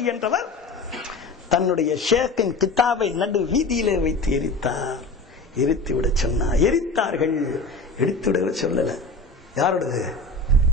நவவி என்றவர் தன்னுடைய ஷேக்கின் கிதாபை நடு வீதியிலே வைத்து எரித்தார். எரித்து விட சொன்னார். எரித்தார்கள். எடுத்து விட சொல்லல. யாரோடது?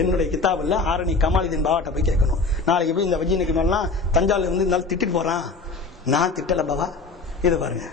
என்னுடைய கிதாபில் ஆரணி கமாலுதீன் பாவாட்ட போய் கேட்கணும். நாளைக்கு போய் இந்த வஜீனுக்கு மேலாம் தஞ்சாவூர்ல இருந்து இருந்தாலும் திட்டிட்டு போறான். நான் திட்டல பாவா. இது பாருங்க,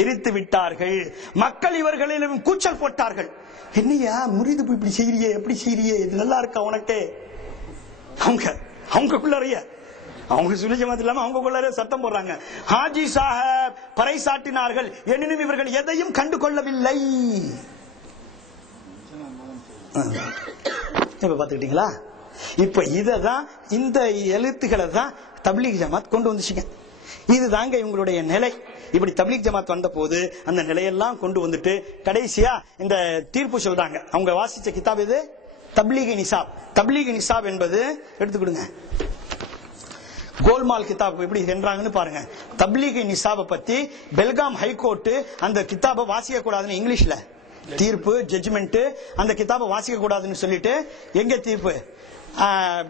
எரித்து விட்டார்கள். மக்கள் இவர்களிலும் கூச்சல் போட்டார்கள். என்னையா முறிது போய் இப்படி செய்யறியே, எப்படி செய்யறியே, இது நல்லா இருக்கா உனக்கு? அவங்களுக்குள்ளறைய அவங்க சுலி ஜமாத் இல்லாம அவங்களுக்குள்ளே சத்தம் போடுறாங்க. ஹாஜி சாஹிப் பறைசாட்டினார்கள். எனினும் இவர்கள் எதையும் கண்டு கொள்ளவில்லை. இப்ப பாத்துக்கிட்டீங்களா? இப்ப இததான், இந்த எழுத்துக்களை தான் தப்லீக் ஜமாத் கொண்டு வந்துச்சுங்க. இதுதாங்க இவங்களுடைய நிலை. இப்படி தப்லீக் ஜமாத் வந்த போது அந்த நிலையெல்லாம் கொண்டு வந்துட்டு கடைசியா இந்த தீர்ப்பு சொல்றாங்க. அவங்க வாசிச்ச கிதாப் இது தப்லீக் நிசாப். தப்லீக் நிசாப் என்பது எடுத்துக்கிடுங்க. கோல்மால் கிதாப் எப்படி என்றாங்கன்னு பாருங்க. தப்லீக் நிசாபை பத்தி பெல்காம் ஹைகோர்ட் அந்த கிதாபை வாசிக்க கூடாதுன்னு இங்கிலீஷ்ல தீர்ப்பு, ஜட்ஜ்மெண்ட், அந்த கிதாபை வாசிக்க கூடாதுன்னு சொல்லிட்டு எங்க தீர்ப்பு?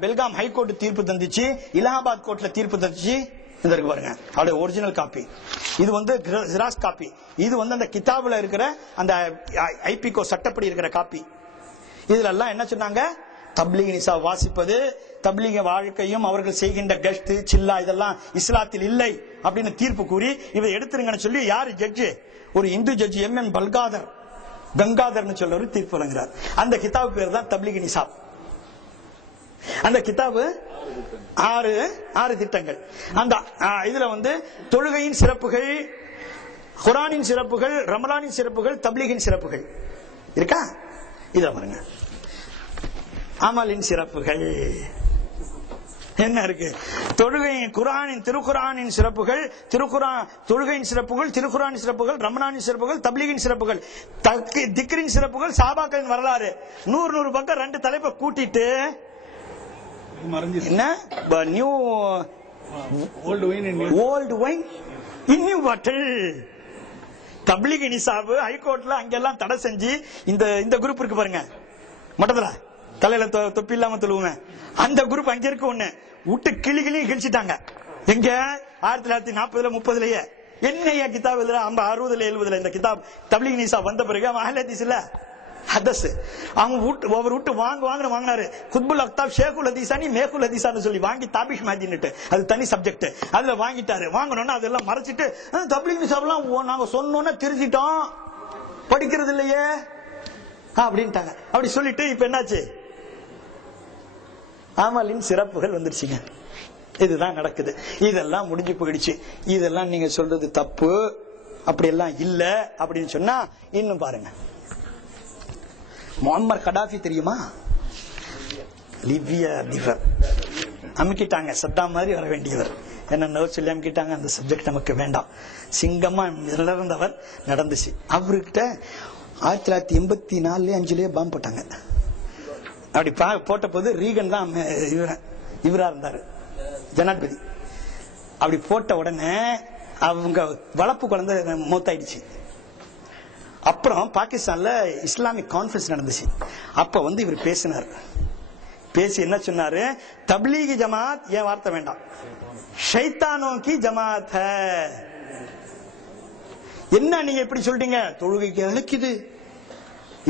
பெல்காம் ஹைகோர்ட் தீர்ப்பு தந்துச்சு. இலாஹாபாத் கோர்ட்ல தீர்ப்பு தந்துச்சு. இந்த இருக்கு பாருங்க, அவருடைய ஒரிஜினல் காப்பி. இது வந்து ஜெராக்ஸ் காப்பி. இது வந்து அந்த கிதாபுல இருக்கிற அந்த ஐபிகோ சட்டப்படி இருக்கிற காப்பி. இதுல எல்லாம் என்ன சொன்னாங்க? தப்லீக் நிசாப் வாசிப்பது, தப்லீக வாழ்க்கையும் அவர்கள் செய்கின்ற கஷ்ட் சில்லா இதெல்லாம் இஸ்லாத்தில் இல்லை அப்படின்னு தீர்ப்பு கூறி இதை எடுத்துருங்கன்னு சொல்லி யாரு ஜட்ஜு? ஒரு இந்து ஜட்ஜ் MM கங்காதர்னு சொல்ற ஒரு தீர்ப்பு வழங்குறார். அந்த கிதாபு பேர் தான் தப்லீக் நிசாப். அந்த கிதாபு 6 திட்டங்கள். அந்த இதுல வந்து தொழுகையின் சிறப்புகள், குர்ஆனின் சிறப்புகள், ரமலானின் சிறப்புகள், தப்லீகின் சிறப்புகள் இருக்கா? இதுல பாருங்க, அமலின் சிறப்புகள் என்ன இருக்கு? தொழுகை, குர்ஆனின் திருக்குர்ஆனின் சிறப்புகள், தொழுகையின் சிறப்புகள், திருக்குர்ஆனின் சிறப்புகள், ரமலானின் சிறப்புகள், தப்லீகின் சிறப்புகள், திக்ரின் சிறப்புகள், சஹாபாக்களின் வரலாறு. 100 பக்கம் 2 தலைப்பை கூட்டிட்டு என்ன new old wine in new bottle. Tabligh Nisab ஹைகோர்ட்ல அங்கெல்லாம் தடை செஞ்சு இந்த குரூப் இருக்கு பாருங்க, மட்டத்துல தலையில தொப்பி இல்லாம தொழுவுவேன், அந்த குரூப் அங்க இருக்கு. ஒண்ணு விட்டு கிளிகளையும் கிழிச்சிட்டாங்க. எங்க 1940 30லயே என்னையா கிதாப் 60 70 இந்த கிதாப் தப்லீக் நிசாப் வந்த பிறகு அவன் அஹ்லே ஹதீஸ் இல்ல ஹதஸ், அவங்க ஒவ்வொரு விட்டு வாங்கினாரு. குத்புல் அக்தாப் ஷேகுல் ஹதீஸானி மேகுல் ஹதீஸான்னு சொல்லி வாங்கி தாபிஷ் மாஜின்னுட்டு அது தனி சப்ஜெக்ட். அதுல வாங்கிட்டாரு. வாங்கணும்னா அதெல்லாம் மறைச்சிட்டு தப்லீக் நிசாப் எல்லாம் நாங்க சொன்னோன்னா தெரிஞ்சிட்டோம், படிக்கிறது இல்லையே அப்படின்ட்டாங்க. அப்படி சொல்லிட்டு இப்ப என்னாச்சு? அமலின் சிறப்புகள் வந்துருச்சுங்க. இதுதான் நடக்குது. இதெல்லாம் முடிஞ்சு போயிடுச்சு. இதெல்லாம் நீங்க சொல்றது தப்பு, அப்படி எல்லாம் இல்ல அப்படின்னு சொன்னா இன்னும் பாருங்க. முஅம்மர் கடாஃபி தெரியுமா? லிபியா அதிபர் அமுக்கிட்டாங்க. சத்தாம் மாதிரி வர வேண்டியவர் என்ன சொல்லி அமுக்கிட்டாங்க. அந்த சப்ஜெக்ட் நமக்கு வேண்டாம். சிங்கமா நடந்தவர் நடந்துச்சு. அவர்கிட்ட 1984 5 பாம்பு போட்டாங்க. அப்படி போட்ட போது ரீகன் தான் இவரா இருந்தாரு, ஜனாதிபதி. அப்படி போட்ட உடனே அவங்க வளர்ப்பு குழந்தை மூத்தாயிடுச்சு. அப்புறம் பாகிஸ்தான்ல இஸ்லாமிக் கான்ஃபரன்ஸ் நடந்துச்சு. அப்ப வந்து இவர் பேசினார். பேசி என்ன சொன்னாரு? தப்லீக் ஜமாத், ஏன் வார்த்தை வேண்டாம், ஷைத்தானோ கி ஜமாத். என்ன நீங்க எப்படி சொல்றீங்க? தொழுகைக்கு அழைக்குது,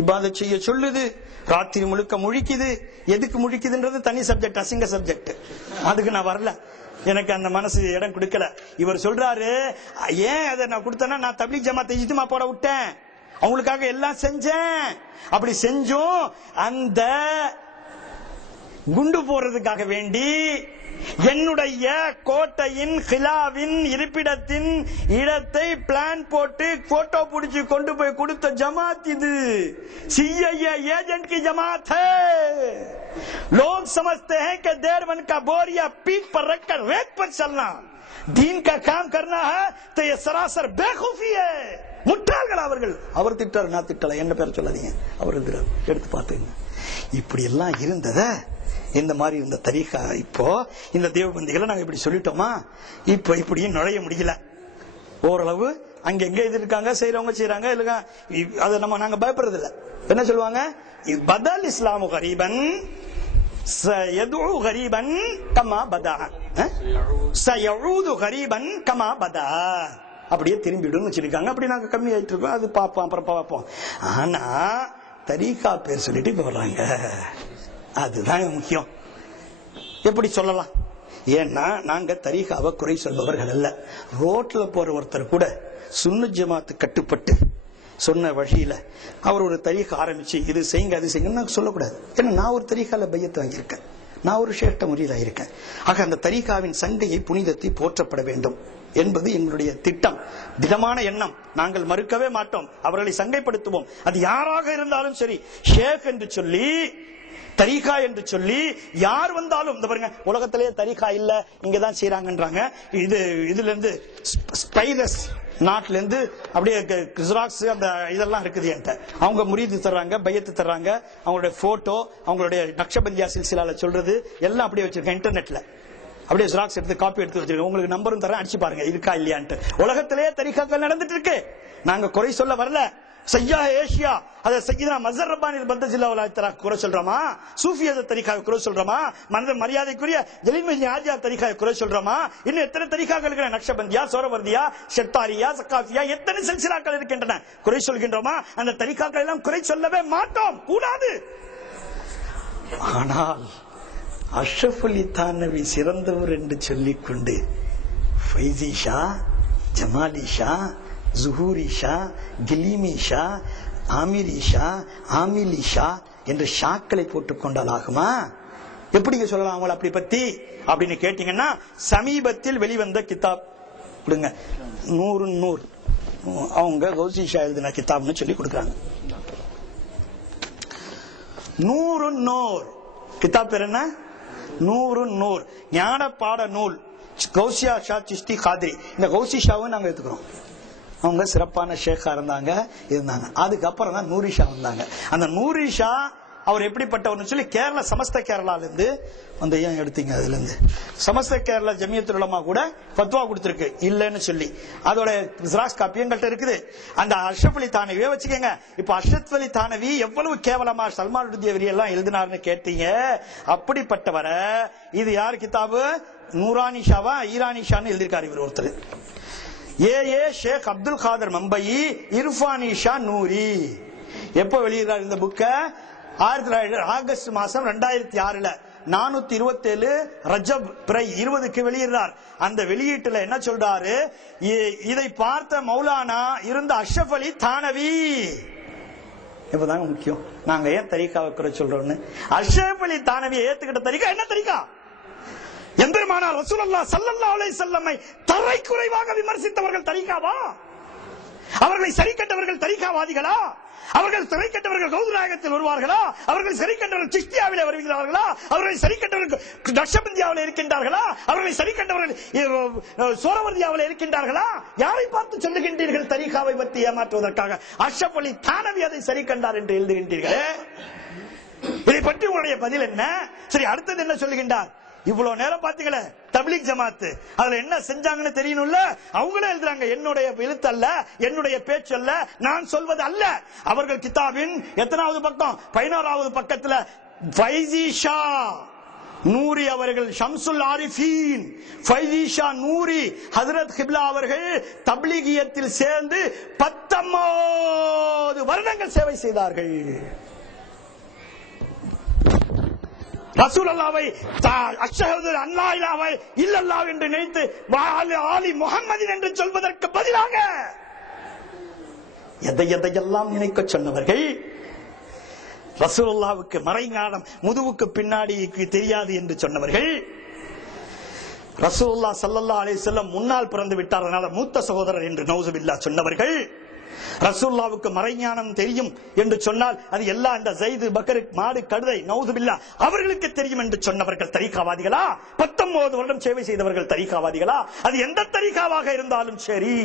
இபாதத் செய்ய சொல்லுது, ராத்திரி முழுக்க முழிக்குது. எதுக்கு முழிக்குதுன்றது தனி சப்ஜெக்ட், அசிங்க சப்ஜெக்ட். அதுக்கு நான் வரல, எனக்கு அந்த மனசு இடம் கொடுக்கல. இவர் சொல்றாரு, ஏன் அதை நான் கொடுத்தேன்னா நான் தப்லீக் ஜமாத்தை இஜ்மா போட விட்டேன், அவங்களுக்காக எல்லாம் செஞ்சேன். அப்படி செஞ்சும் அந்த குண்டு போடுறதுக்காக வேண்டி என்னுடைய கோட்டையின் கிலாவின் இருப்பிடத்தின் இடத்தை பிளான் போட்டு போட்டோ பிடிச்சு கொண்டு போய் கொடுத்த ஜமாத் இது. CIA एजेंट की जमात है। लोग समझते हैं कि देरवन का बोरिया पीठ पर रखकर रेत पर चलना दीन का काम करना है, तो ये सरासर बेखूफी है। முட்டாள்கள் அவர்கள். அவர் திட்டார், நான் திட்டல, என்ன பேர் சொல்லாதீங்க, அவர் எடுத்து பார்த்துங்க. இப்படி எல்லாம் இருந்தத, இந்த மாதிரி இருந்த தரீகா இப்போ இந்த தேவபந்திகளை நாங்க இப்படி சொல்லிட்டோமா? இப்ப இப்படியும் நுழைய முடியல. ஓரளவு அங்க எங்க இது இருக்காங்க, செய்யறவங்க செய்யறாங்க இல்லைங்க. அதை நாங்க பயப்படுறது இல்ல. என்ன சொல்லுவாங்க? பதல் இஸ்லாமு கரீபன் யதுஉ கரீபன் கமா பதா. சயஊது கரீபன் கமா பதா, அப்படியே திரும்பிடும் வச்சிருக்காங்க. அப்படி நாங்க கம்மி ஆயிட்டு இருக்கோம், அது பார்ப்போம், அப்புறம் பார்ப்போம். ஆனா தரீகா பேர் சொல்லிட்டு போறாங்க, அதுதான் முக்கியம். எப்படி சொல்லலாம்? ஏன்னா நாங்க தரீகாவை குறை சொல்பவர்கள் அல்ல. ரோட்ல போற ஒருத்தர் கூட சுன்னு ஜமாத்து கட்டுப்பட்டு சொன்ன வழியில அவர் ஒரு தரீகா ஆரம்பிச்சு இது செய்யுங்க அது செய்யுங்க சொல்லக்கூடாது. ஏன்னா நான் ஒரு தரீகால பையத்தை வாங்கியிருக்கேன், நான் ஒரு சேஷ்ட முறையில் இருக்கேன். ஆக அந்த தரீகாவின் சங்கையை, புனிதத்தை போற்றப்பட வேண்டும் என்பது எங்களுடைய திட்டம், திடமான எண்ணம். நாங்கள் மறுக்கவே மாட்டோம், அவர்களை சங்கைப்படுத்துவோம். அது யாராக இருந்தாலும் சரி, ஷேக் என்று சொல்லி தரீகா என்று சொல்லி யார் வந்தாலும், இந்த பாருங்க உலகத்திலேயே தரீகா இல்ல இங்கதான் செய்யறாங்கன்றாங்க. இதுல இருந்து ஸ்பைரஸ் நாட்டில இருந்து அப்படியே ஜெராக்ஸ் அந்த இதெல்லாம் இருக்குது என்கிட்ட. அவங்க முரீது தர்றாங்க, பையத்து தர்றாங்க, அவங்களுடைய போட்டோ, அவங்களுடைய நக்ஷபந்தியா சில்சிலால சொல்றது எல்லாம் அப்படியே வச்சிருக்கேன் இன்டர்நெட்ல. அப்படியே ஜெராக்ஸ் எடுத்து காப்பி எடுத்து வச்சிருக்கேன். உங்களுக்கு நம்பரும் தரேன், அடிச்சு பாருங்க இருக்கா இல்லையான்ட்டு. உலகத்திலேயே தரீகாக்கள் நடந்துட்டு இருக்கு, நாங்க குறை சொல்ல வரல. சையா ஏஷியா அத சையீதனா மஸ்ஹர் ரப்பானி பந்தஜில்லா வலா குறை சொல்றோமா? சூஃபியத தரீகாவை குறை சொல்றோமா? மரியாதைக்குரிய ஜலீல் ஆஜியா தரீகாவை குறை சொல்றோமா? இன்னும் எத்தனை தரீகாக்கள் இருக்கிற, நக்ஷபந்தியா, சோரவர்தியா, ஷத்தாரியா, சக்காஃபியா, எத்தனை சில்சிலாக்கள் இருக்கின்றன. குறை சொல்கின்றோமா? அந்த தரீகாக்கள் எல்லாம் குறை சொல்லவே மாட்டோம், கூடாது. ஆனால் அஷ்ரஃப் அலி தானவி சிறந்தவர் என்று சொல்லிக்கொண்டு ஃபைசி ஷா, ஜமாலி ஷா, ஜுஹூரி ஷா, கிலீமி ஷா, ஆமிரி ஷா, ஆமிலி ஷா என்று ஷாக்களை போட்டுக் கொண்டால் ஆகுமா? எப்படிங்க சொல்லலாம் அவங்களை அப்படி பத்தி அப்படின்னு கேட்டீங்கன்னா, சமீபத்தில் வெளிவந்த கிதாப் கொடுங்க, 100 அவங்க கௌசி ஷா எழுதின கிதாப்னு சொல்லி கொடுக்குறாங்க. 100 கிதாப் பேர் என்ன? 100 ஞான பாட நூல், கௌசியா ஷா சிஸ்தி காதிரி. இந்த கௌசி ஷாவை நாங்க எடுத்துக்கிறோம், அவங்க சிறப்பான ஷேக்கா இருந்தாங்க. அதுக்கப்புறம் தான் நூரி ஷா வந்தாங்க. அந்த நூரி ஷா அவர் எப்படிப்பட்டவர்னு சொல்லி கேரளா, சமஸ்த கேரளால இருந்து அந்த ஏன் எடுத்தீங்க, அதுல இருந்து சமஸ்த கேரளா ஜமியத்துல் உலமா கூட ஃபத்வா கொடுத்திருக்கு இல்லன்னு சொல்லி. அதோட ஜெராக்ஸ் காப்பி எங்கள்கிட்ட இருக்குது. அந்த அஷ்ரஃப் அலி தானவியை வச்சுக்கோங்க. இப்ப அஷ்ரஃப் அலி தானவி எவ்வளவு கேவலமா சல்மான் தேவரி எல்லாம் எழுதினார்னு கேட்டீங்க. அப்படிப்பட்டவரை இது யார் கிதாபு? நூரானி ஷாவா ஈரானி ஷான்னு எழுதியிருக்காரு இவர் ஒருத்தர். ஏ ஷேக் அப்துல் காதர் மம்பயி இர்ஃபானி ஷா நூரி. எப்ப வெளியிடுறார் இந்த புக்க? ஆகஸ்ட் மாசம் 2006 427 ரஜப் பிறை 20க்கு வெளியிடுறார். அந்த வெளியீட்டுல என்ன சொல்றாரு? இதை பார்த்த மௌலானா இருந்த அஷ்ரஃப் அலி தானவி. இப்பதாங்க முக்கியம், நாங்க ஏன் தரீகாவை குறை சொல்றோம்னு. அஷ்ரஃப் அலி தானவியை ஏத்துக்கிட்ட தரீகா என்ன தரீகா? எம்பெருமானார் ரசூலுல்லாஹ் ஸல்லல்லாஹு அலைஹி வஸல்லம் தரை குறைவாக விமர்சித்தவர்கள் தரீகாவா? அவர்களை சரி கண்டவர்கள் தரீகாவாதிகளா? அவர்கள் சரி கண்டவர்கள் கௌதுநாயகத்தில் வருவார்களா? அவர்கள் சரி கண்டவர்கள் சிஷ்தியாவிலே வருகிறார்களா? அவர்களை சரி கண்டவர்கள் நக்ஷபந்தியாவில் இருக்கின்றார்களா? அவர்களை சரி கண்டவர்கள் சோரவர்தியாவில் இருக்கின்றார்களா? யாரை பார்த்து சொல்லுகின்றீர்கள் தரீகாவை பற்றி ஏமாற்றுவதற்காக? அஷ்ரஃப் அலி தானவி அதை சரி கண்டார் என்று எழுதுகின்றீர்களே, இதை பற்றி உங்களுடைய பதில் என்ன? சரி, அடுத்தது என்ன சொல்லுகின்றார்? இவ்வளவு நேரம் பாத்தீங்களே தப்லீக் ஜமாத்து, அதுல என்ன செஞ்சாங்கன்னு தெரியணும்ல. அவங்களே எழுதுறாங்க, என்னுடைய எழுத்து அல்ல, என்னுடைய பேச்சு அல்ல, நான் சொல்வது அல்ல. அவர்கள் கிதாபின் எத்தனாவது பக்கம்? 11வது பக்கத்துல ஃபைசி ஷா நூரி அவர்கள், ஷம்சுல் ஆரிஃபீன் ஃபைசி ஷா நூரி ஹஜ்ரத் கிப்லா அவர்கள் தப்லீகியத்தில் சேர்ந்து 19 வருடங்கள் சேவை செய்தார்கள். ரசூலுல்லாஹ்வை அஷ்ஹது அல்லா இலாஹ இல்லல்லாஹ் என்று நினைத்து ஆலி முஹம்மதின் என்று சொல்வதற்கு பதிலாக எதையெல்லாம் நினைக்க சொன்னவர்கள். ரசூலுல்லாஹ்வுக்கு மறைஞானம் முதுவுக்கு பின்னாடி தெரியாது என்று சொன்னவர்கள். ரசூலுல்லாஹ் ஸல்லல்லாஹு அலைஹி வஸல்லம் முன்னால் பிறந்து விட்டார், அதனால மூத்த சகோதரர் என்று நௌசுபில்லாஹ் சொன்னவர்கள். ரசூலுல்லாஹ்வுக்கு மறைஞானம் தெரியும் என்று சொன்னால் அது எல்லா இந்த ஸைது பக்கர் மாடு கழுதை நௌசுபில்லாஹ் அவர்களுக்கு தெரியும் என்று சொன்னவர்கள் தரீகாவாதிகளா? 19 வருடம் சேவை செய்தவர்கள் தரீகாவாதிகளா? அது எந்த தரீகாவாக இருந்தாலும் சரி,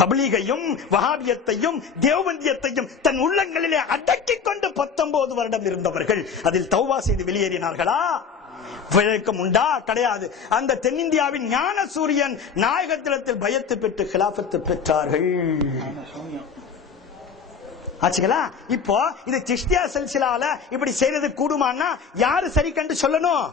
தப்லீகையும் வஹாபியத்தையும் தேவபந்தியத்தையும் தன் உள்ளங்களிலே அடக்கிக் கொண்டு 19 வருடம் இருந்தவர்கள். அதில் தௌபா செய்து வெளியேறினார்களா? விளக்கம் உண்டா? கிடையாது. அந்த தென்னிந்தியாவின் ஞான சூரியன் நாயகத்திடத்தில் பயத்து பெற்று கிலாபத்து பெற்றார்கள். ஆச்சுங்களா? இப்போ இது சிஷ்தியா சில்சிலால இப்படி செய்யறது கூடுமான்னா யாரு சரி கண்டு சொல்லணும்?